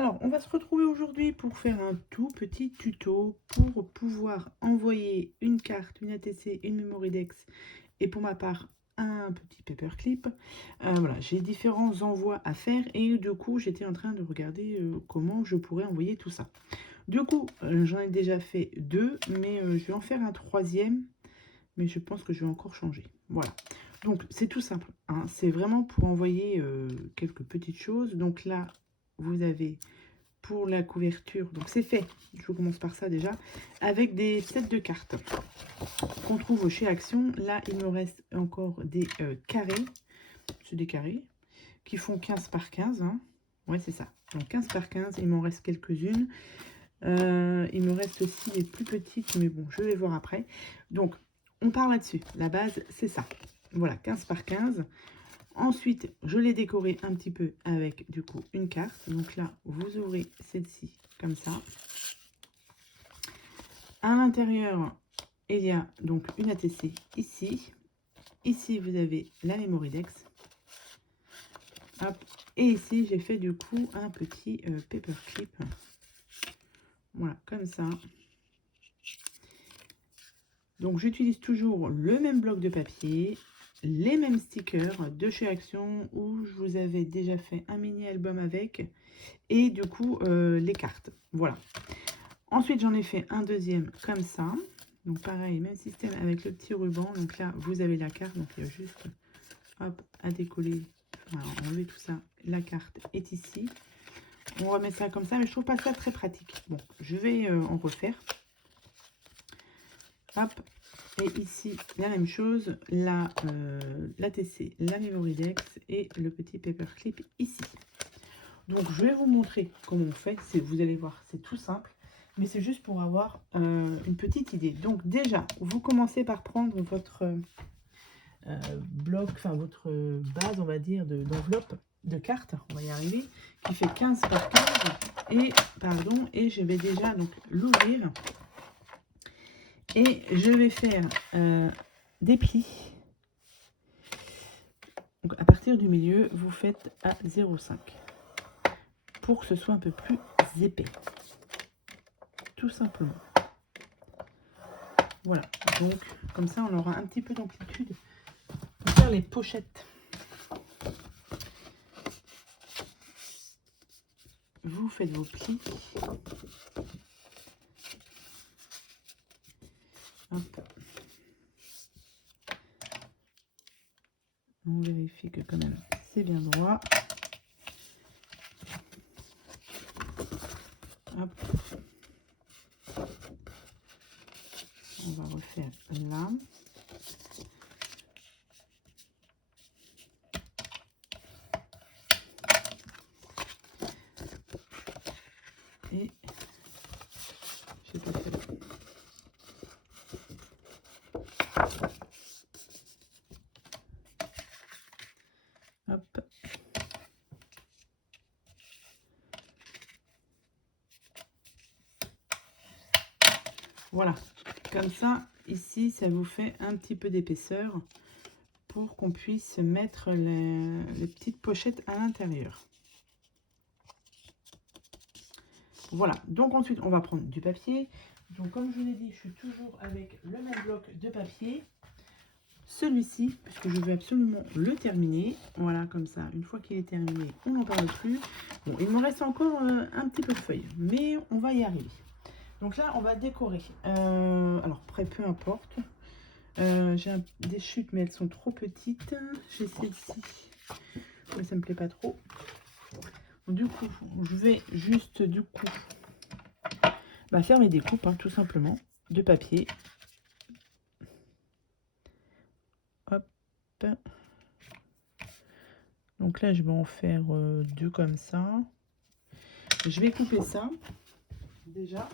Alors, on va se retrouver aujourd'hui pour faire un tout petit tuto pour pouvoir envoyer une carte, une ATC, une Memorydex et pour ma part un petit paperclip. Voilà, j'ai différents envois à faire et du coup j'étais en train de regarder comment je pourrais envoyer tout ça. Du coup, j'en ai déjà fait deux, mais je vais en faire un troisième, mais je pense que je vais encore changer. Voilà. Donc c'est tout simple, hein. C'est vraiment pour envoyer quelques petites choses. Donc là, vous avez pour la couverture, donc c'est fait, je commence par ça déjà, avec des sets de cartes qu'on trouve chez Action. Là, il me reste encore des carrés, c'est des carrés, qui font 15 par 15, hein. Ouais, c'est ça, donc 15 par 15, il m'en reste quelques-unes. Il me reste aussi les plus petites, mais bon, je vais voir après. Donc, on part là-dessus, la base, c'est ça. Voilà, 15 par 15. Ensuite, je l'ai décoré un petit peu avec, du coup, une carte. Donc là, vous ouvrez celle-ci comme ça. À l'intérieur, il y a donc une ATC ici. Ici, vous avez la Memorydex. Hop. Et ici, j'ai fait du coup un petit paperclip. Voilà, comme ça. Donc, j'utilise toujours le même bloc de papier, les mêmes stickers de chez Action où je vous avais déjà fait un mini album avec et du coup les cartes. Voilà. Ensuite, j'en ai fait un deuxième comme ça. Donc pareil, même système avec le petit ruban. Donc là, vous avez la carte. Donc il y a juste hop, à décoller. Voilà, enlever tout ça. La carte est ici. On remet ça comme ça, mais je trouve pas ça très pratique. Bon, je vais en refaire. Hop. Et ici, la même chose. L'ATC, la Memorydex et le petit paperclip ici. Donc, je vais vous montrer comment on fait. Vous allez voir, c'est tout simple. Mais c'est juste pour avoir une petite idée. Donc, déjà, vous commencez par prendre votre bloc, enfin votre base, on va dire, d'enveloppe de cartes. On va y arriver. Qui fait 15 par 15. Et je vais déjà donc l'ouvrir. Et je vais faire des plis. Donc, à partir du milieu, vous faites à 0,5 pour que ce soit un peu plus épais. Tout simplement. Voilà, donc comme ça on aura un petit peu d'amplitude pour faire les pochettes. Vous faites vos plis. Hop. On vérifie que quand même c'est bien droit. Hop. On va refaire là. Et j'ai pas fait là. Hop. Voilà, comme ça, ici, ça vous fait un petit peu d'épaisseur pour qu'on puisse mettre les petites pochettes à l'intérieur. Voilà, donc ensuite, on va prendre du papier. Donc, comme je vous l'ai dit, je suis toujours avec le même bloc de papier. Celui-ci, puisque je veux absolument le terminer. Voilà, comme ça, une fois qu'il est terminé, on n'en parle plus. Bon, il me reste encore un petit peu de feuilles, mais on va y arriver. Donc là, on va décorer. Alors, près, peu importe. J'ai des chutes, mais elles sont trop petites. J'ai celle-ci, mais ça me plaît pas trop. Du coup, je vais juste, faire mes découpes, hein, tout simplement, de papier. Hop. Donc là, je vais en faire deux comme ça. Je vais couper ça, déjà.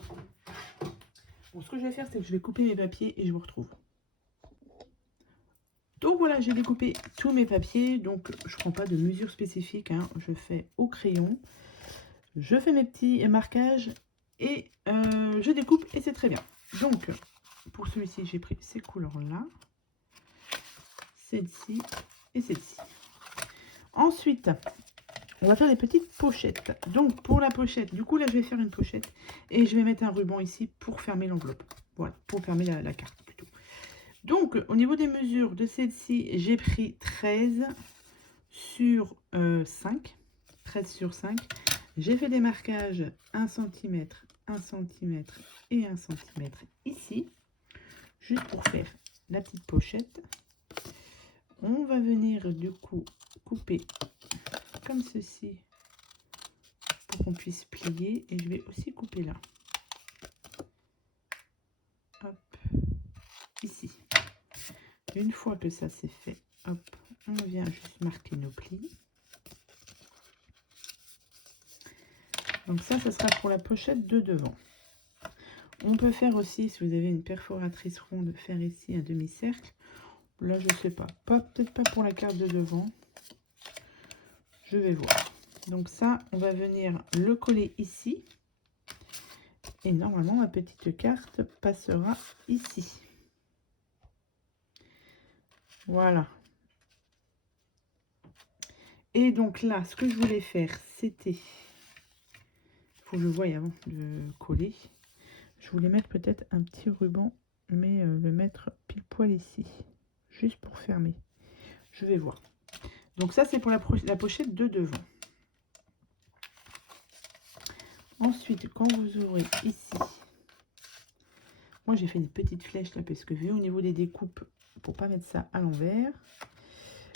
Bon, ce que je vais faire, c'est que je vais couper mes papiers et je vous retrouve. Donc voilà, j'ai découpé tous mes papiers. Donc, je ne prends pas de mesure spécifique, hein. Je fais au crayon. Je fais mes petits marquages et je découpe et c'est très bien. Donc, pour celui-ci, j'ai pris ces couleurs-là. Celle-ci et celle-ci. Ensuite, on va faire des petites pochettes. Donc pour la pochette, du coup là je vais faire une pochette et je vais mettre un ruban ici pour fermer l'enveloppe. Voilà, pour fermer la carte plutôt. Donc au niveau des mesures de celle-ci, j'ai pris 13 sur 5. 13 sur 5. J'ai fait des marquages 1 cm, 1 cm et 1 cm ici. Juste pour faire la petite pochette. On va venir du coup couper comme ceci pour qu'on puisse plier, et je vais aussi couper là, hop, ici. Une fois que ça c'est fait, hop, on vient juste marquer nos plis. Donc ça sera pour la pochette de devant. On peut faire aussi, si vous avez une perforatrice ronde, faire ici un demi-cercle. Là je sais pas, peut-être pas pour la carte de devant, je vais voir. Donc ça, on va venir le coller ici. Et normalement, ma petite carte passera ici. Voilà. Et donc là, ce que je voulais faire, c'était... Il faut que je voie avant de coller. Je voulais mettre peut-être un petit ruban, mais le mettre pile poil ici. Juste pour fermer. Je vais voir. Donc ça, c'est pour la pochette de devant. Ensuite, quand vous aurez ici... Moi, j'ai fait une petite flèche là, parce que vu au niveau des découpes, pour pas mettre ça à l'envers.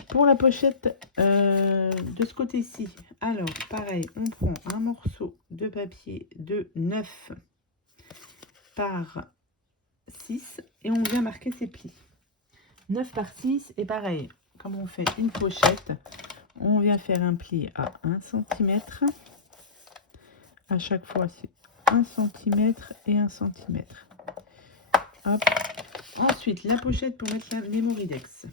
Pour la pochette de ce côté-ci, alors pareil, on prend un morceau de papier de 9 par 6 et on vient marquer ses plis. 9 par 6 et pareil, comme on fait une pochette, on vient faire un pli à 1 cm. À chaque fois, c'est 1 cm et 1 cm. Hop. Ensuite, la pochette pour mettre la Mémoridex.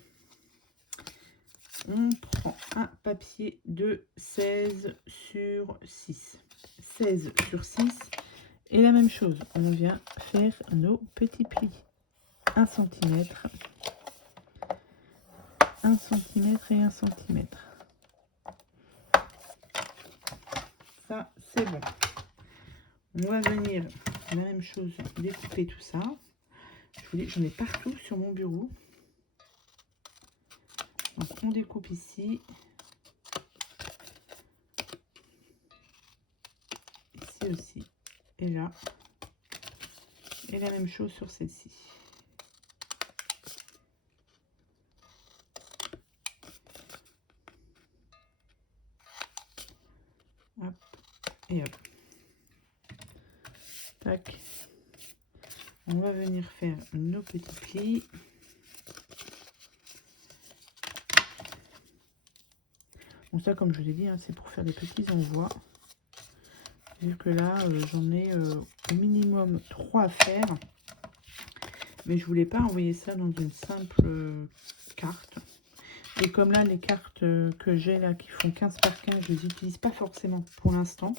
On prend un papier de 16 sur 6. 16 sur 6. Et la même chose, on vient faire nos petits plis. 1 cm. 1 cm et 1 cm. Ça, c'est bon. On va venir, la même chose, découper tout ça. Je vous dis, j'en ai partout sur mon bureau. Donc, on découpe ici. Ici aussi. Et là. Et la même chose sur celle-ci. Hop. Et hop. Tac. On va venir faire nos petits plis. Bon, ça, comme je vous ai dit, hein, c'est pour faire des petits envois. Vu que là, j'en ai au minimum 3 à faire. Mais je voulais pas envoyer ça dans une simple carte. Et comme là, les cartes que j'ai là, qui font 15 par 15, je les utilise pas forcément pour l'instant.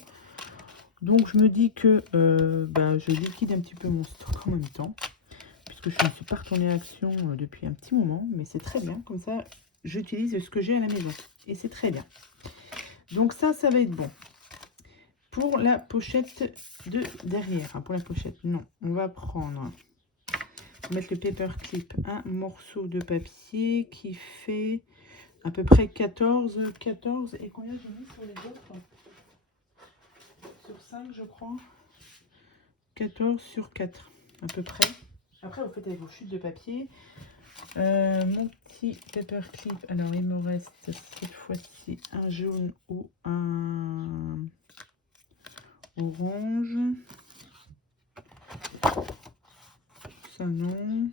Donc, je me dis que je liquide un petit peu mon stock en même temps. Puisque je ne suis pas retournée à Action depuis un petit moment. Mais c'est très bien. Comme ça, j'utilise ce que j'ai à la maison. Et c'est très bien. Donc ça va être bon. Pour la pochette de derrière, enfin pour la pochette, non, on va prendre, mettre le paper clip, un morceau de papier qui fait à peu près 14, et combien j'ai mis sur les autres? Sur 5 je crois, 14 sur 4 à peu près. Après vous faites avec vos chutes de papier. Mon petit paper clip, alors il me reste cette fois-ci un jaune ou un orange. Ça non.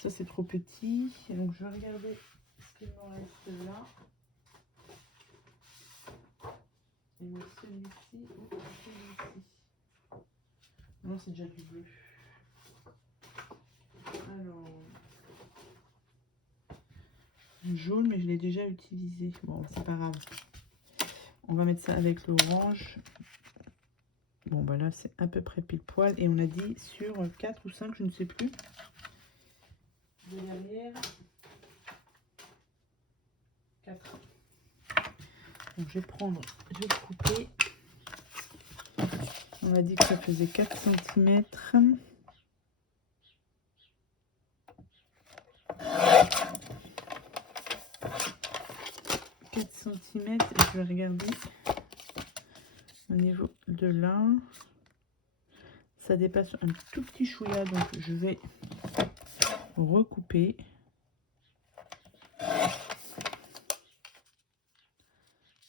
Ça c'est trop petit. Donc je vais regarder ce qu'il me reste là. Et celui-ci ou celui-ci. Non, c'est déjà du bleu. Alors. Jaune, mais je l'ai déjà utilisé. Bon, c'est pas grave. On va mettre ça avec l'orange. Bon, bah là, c'est à peu près pile poil. Et on a dit sur 4 ou 5, je ne sais plus. De derrière. 4. Donc, je vais le couper. On a dit que ça faisait 4 cm. 4 cm, je vais regarder au niveau de là. Ça dépasse un tout petit chouïa, donc je vais recouper.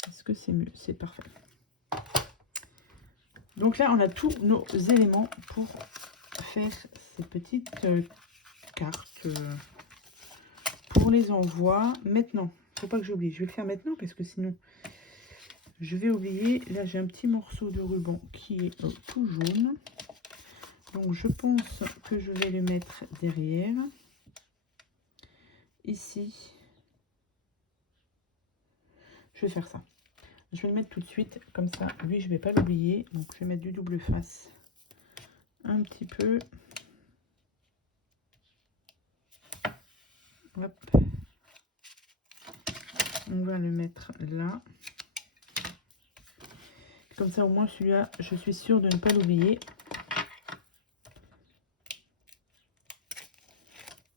Est-ce que c'est mieux? C'est parfait. Donc là, on a tous nos éléments pour faire ces petites cartes pour les envois. Maintenant, faut pas que j'oublie. Je vais le faire maintenant parce que sinon, je vais oublier. Là, j'ai un petit morceau de ruban qui est tout jaune. Donc, je pense que je vais le mettre derrière. Ici. Je vais faire ça. Je vais le mettre tout de suite. Comme ça, lui, je vais pas l'oublier. Donc, je vais mettre du double face. Un petit peu. Hop. On va le mettre là. Comme ça, au moins, celui-là, je suis sûre de ne pas l'oublier.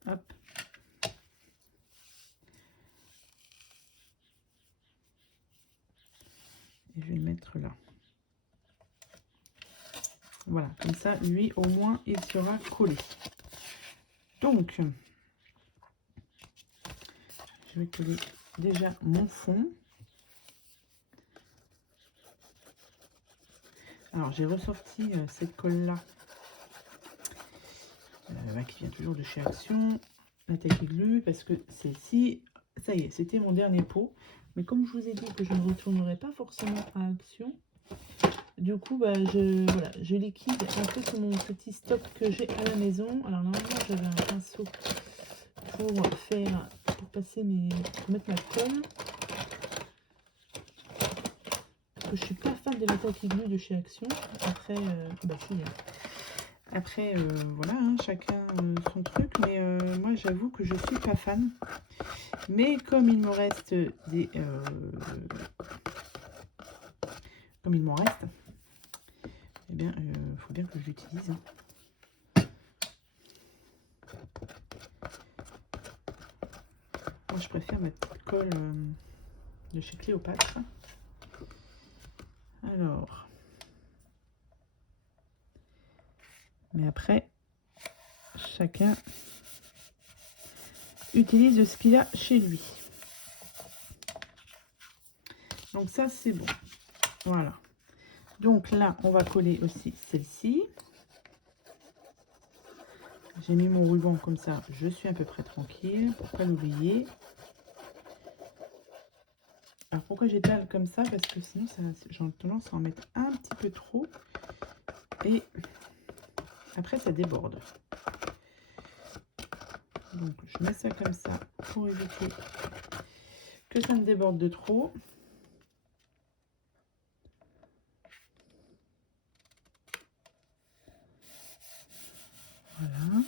Hop. Et je vais le mettre là. Voilà, comme ça, lui, au moins, il sera collé. Donc, je vais coller déjà mon fond. Alors, j'ai ressorti cette colle-là, qui vient toujours de chez Action, la Tacky Glue, parce que celle-ci, ça y est, c'était mon dernier pot. Mais comme je vous ai dit que je ne retournerai pas forcément à Action, du coup, bah, je liquide un peu tout mon petit stock que j'ai à la maison. Alors, normalement, j'avais un pinceau pour passer pour mettre ma colle. Je suis pas fan de la Tacky Glue de chez Action. Après, après voilà, hein, chacun son truc. Mais moi, j'avoue que je suis pas fan. Mais comme il me reste des... comme il m'en reste, eh bien, faut bien que je l'utilise. Moi, je préfère ma petite colle de chez Cléopâtre. Alors, mais après, chacun utilise ce qu'il a chez lui. Donc ça, c'est bon. Voilà. Donc là, on va coller aussi celle-ci. J'ai mis mon ruban comme ça, je suis à peu près tranquille pour pas l'oublier. Alors pourquoi j'étale comme ça? Parce que sinon, j'ai tendance à en mettre un petit peu trop. Et après, ça déborde. Donc, je mets ça comme ça pour éviter que ça ne déborde de trop. Voilà.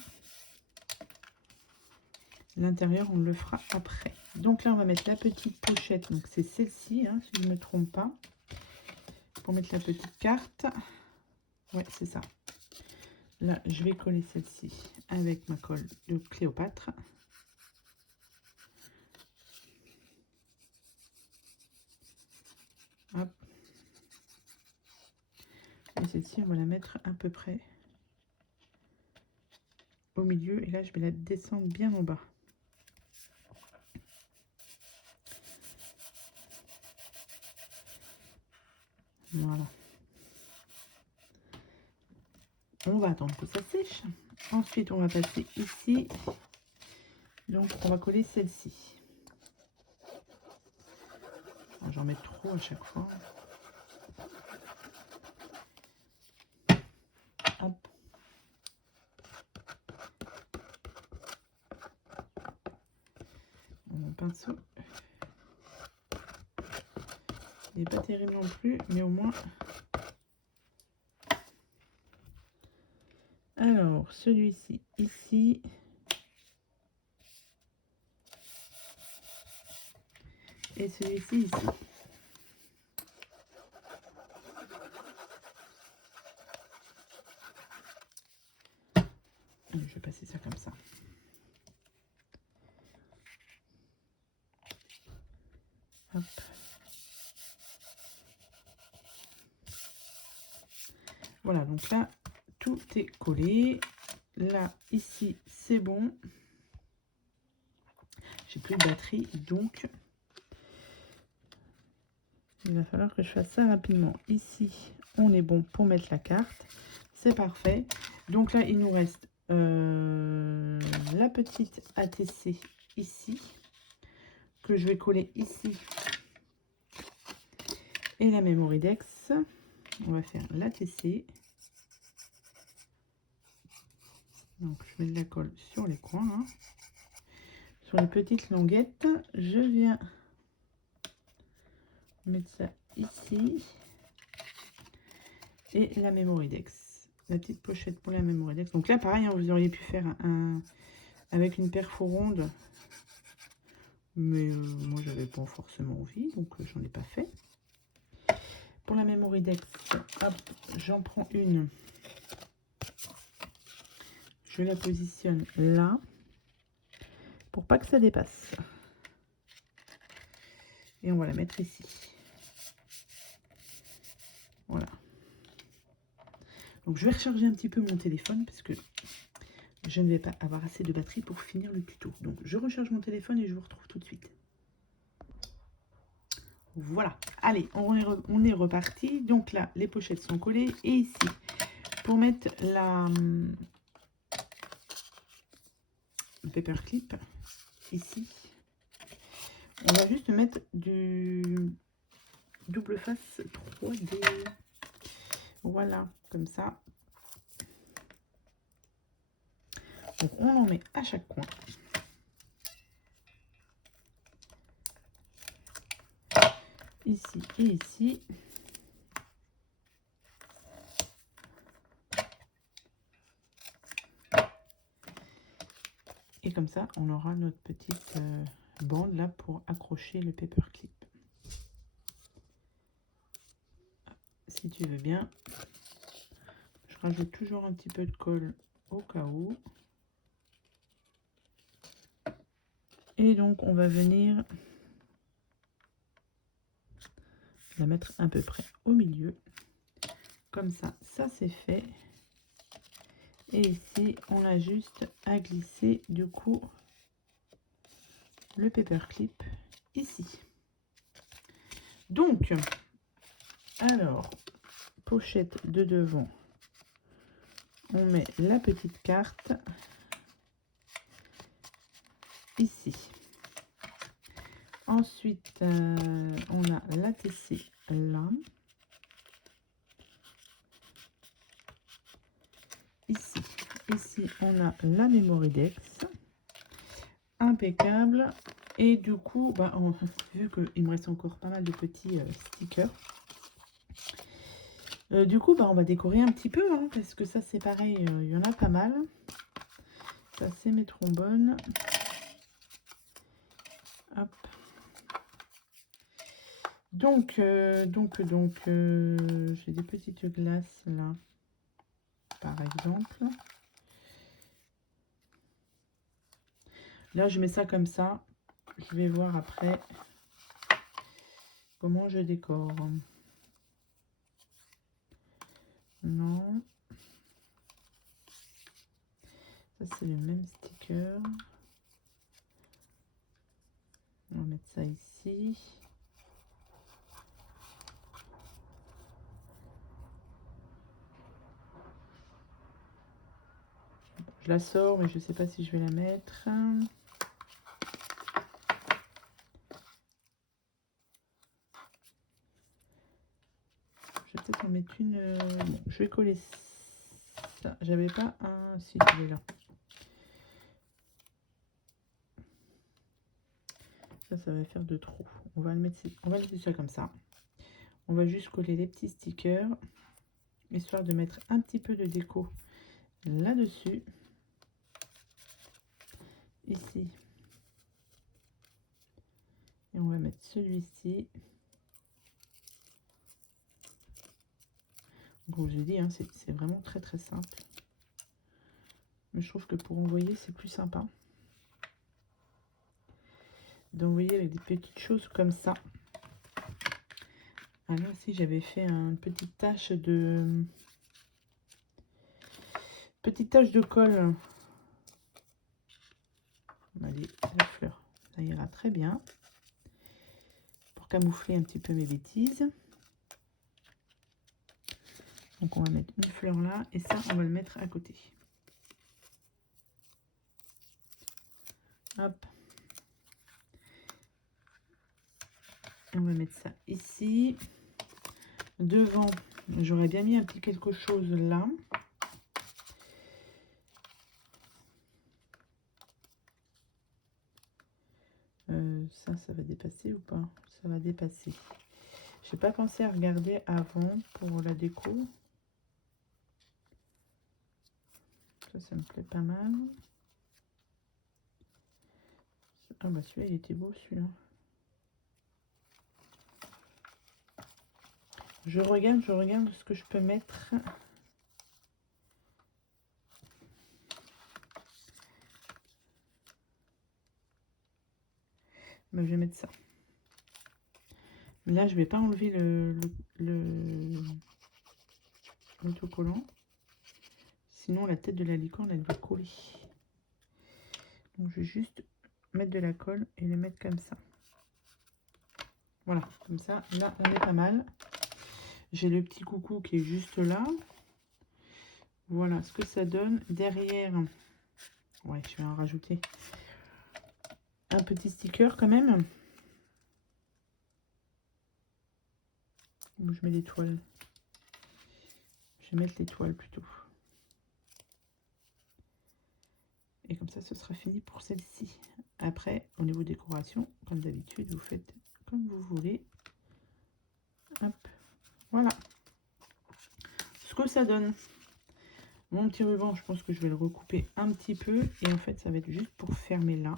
L'intérieur, on le fera après. Donc là, on va mettre la petite pochette. Donc, c'est celle-ci, hein, si je ne me trompe pas. Pour mettre la petite carte. Ouais, c'est ça. Là, je vais coller celle-ci avec ma colle de Cléopâtre. Hop. Et celle-ci, on va la mettre à peu près au milieu. Et là, je vais la descendre bien en bas. Voilà. On va attendre que ça sèche. Ensuite, on va passer ici. Donc, on va coller celle-ci. J'en mets trop à chaque fois. Hop. Mon pinceau. Il n'est pas terrible non plus, mais au moins... Alors, celui-ci, ici. Et celui-ci, ici. Allez, je vais passer ça comme ça. Hop. Voilà, donc là, tout est collé. Là, ici, c'est bon. J'ai plus de batterie, donc il va falloir que je fasse ça rapidement. Ici, on est bon pour mettre la carte. C'est parfait. Donc là, il nous reste la petite ATC ici, que je vais coller ici. Et la Memory Dex. On va faire l'ATC. Donc, je mets de la colle sur les coins. Hein. Sur les petites languettes, je viens mettre ça ici. Et la Memory Dex. La petite pochette pour la Memory Dex. Donc là, pareil, hein, vous auriez pu faire un avec une perfo ronde. Mais moi, j'avais pas forcément envie, donc j'en ai pas fait. Pour la Memory Dex, hop, j'en prends une. Je la positionne là. Pour pas que ça dépasse. Et on va la mettre ici. Voilà. Donc je vais recharger un petit peu mon téléphone parce que je ne vais pas avoir assez de batterie pour finir le tuto. Donc je recharge mon téléphone et je vous retrouve tout de suite. Voilà. Allez, on est reparti. Donc là, les pochettes sont collées. Et ici, pour mettre la paperclip, ici, on va juste mettre du double face 3D. Voilà, comme ça. Donc on en met à chaque coin. Ici et ici. Et comme ça, on aura notre petite bande là pour accrocher le paperclip. Si tu veux bien, je rajoute toujours un petit peu de colle au cas où. Et donc, on va venir la mettre à peu près au milieu. Comme ça, ça c'est fait. Et ici, on a juste à glisser du coup le paperclip ici. Donc, alors, pochette de devant, on met la petite carte ici. Ensuite, on a l'ATC là. Ici. Ici, on a la Memory Dex. Impeccable. Et du coup, bah, vu qu'il me reste encore pas mal de petits stickers, du coup, bah, on va décorer un petit peu, hein, parce que ça, c'est pareil, il y en a pas mal. Ça, c'est mes trombones. Hop. Donc, j'ai des petites glaces là, par exemple. Là, je mets ça comme ça. Je vais voir après comment je décore. Non. Ça, c'est le même sticker. On va mettre ça ici. Je la sors, mais je ne sais pas si je vais la mettre. Je vais peut-être en mettre une. Bon, je vais coller ça. J'avais pas un. Si, il est là. Ça va faire de trop. On va le mettre. On va laisser ça comme ça. On va juste coller les petits stickers, histoire de mettre un petit peu de déco là-dessus. Ici. Et on va mettre celui-ci. Donc je vous dis, hein, c'est vraiment très très simple. Mais je trouve que pour envoyer, c'est plus sympa d'envoyer avec des petites choses comme ça. Alors si j'avais fait une petite tache de colle, allez, la fleur, ça ira très bien pour camoufler un petit peu mes bêtises. Donc on va mettre une fleur là et ça on va le mettre à côté. Hop. On va mettre ça ici. Devant, j'aurais bien mis un petit quelque chose là. Ça va dépasser ou pas? Ça va dépasser. J'ai pas pensé à regarder avant pour la déco. Ça me plaît pas mal. Ah bah celui-là, il était beau celui-là. Je regarde ce que je peux mettre. Bah, je vais mettre ça. Là, je vais pas enlever l'autocollant. Sinon, la tête de la licorne, elle va coller. Donc, je vais juste mettre de la colle et le mettre comme ça. Voilà, comme ça, là, on est pas mal. J'ai le petit coucou qui est juste là. Voilà ce que ça donne. Derrière, ouais, je vais en rajouter un petit sticker quand même. Où je mets des toiles. Je vais mettre les toiles plutôt. Et comme ça, ce sera fini pour celle-ci. Après, au niveau décoration, comme d'habitude, vous faites comme vous voulez. Hop, voilà ce que ça donne. Mon petit ruban, je pense que je vais le recouper un petit peu. Et en fait, ça va être juste pour fermer là.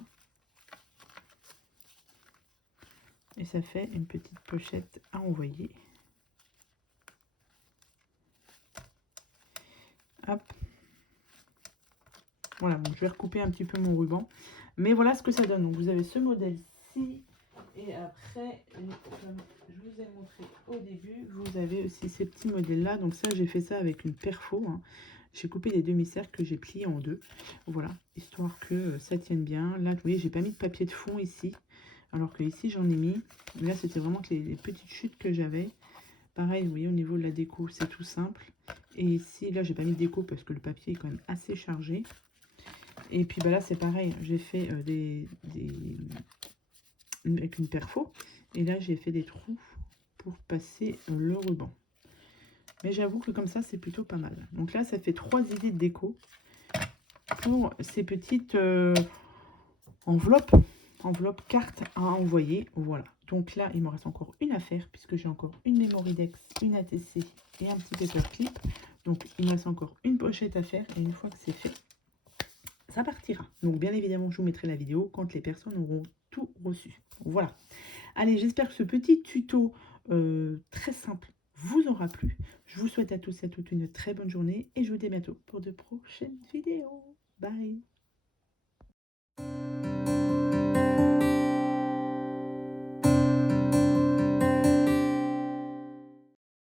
Et ça fait une petite pochette à envoyer. Hop. Voilà, bon, je vais recouper un petit peu mon ruban. Mais voilà ce que ça donne. Donc, vous avez ce modèle-ci. Et après, comme je vous ai montré au début, vous avez aussi ces petits modèles-là. Donc ça, j'ai fait ça avec une perfo. Hein. J'ai coupé des demi-cercles que j'ai pliés en deux. Voilà, histoire que ça tienne bien. Là, vous voyez, j'ai pas mis de papier de fond ici. Alors que ici, j'en ai mis. Là, c'était vraiment que les petites chutes que j'avais. Pareil, vous voyez, au niveau de la déco, c'est tout simple. Et ici, là, j'ai pas mis de déco parce que le papier est quand même assez chargé. Et puis bah là, c'est pareil. J'ai fait avec une perfo. Et là, j'ai fait des trous pour passer le ruban. Mais j'avoue que comme ça, c'est plutôt pas mal. Donc là, ça fait 3 idées de déco pour ces petites enveloppes cartes à envoyer. Voilà. Donc là, il me reste encore une à faire puisque j'ai encore une Memorydex, une ATC et un petit paperclip. Donc, il me reste encore une pochette à faire et une fois que c'est fait, ça partira. Donc, bien évidemment, je vous mettrai la vidéo quand les personnes auront tout reçu. Voilà. Allez, j'espère que ce petit tuto très simple vous aura plu. Je vous souhaite à tous et à toutes une très bonne journée et je vous dis à bientôt pour de prochaines vidéos. Bye!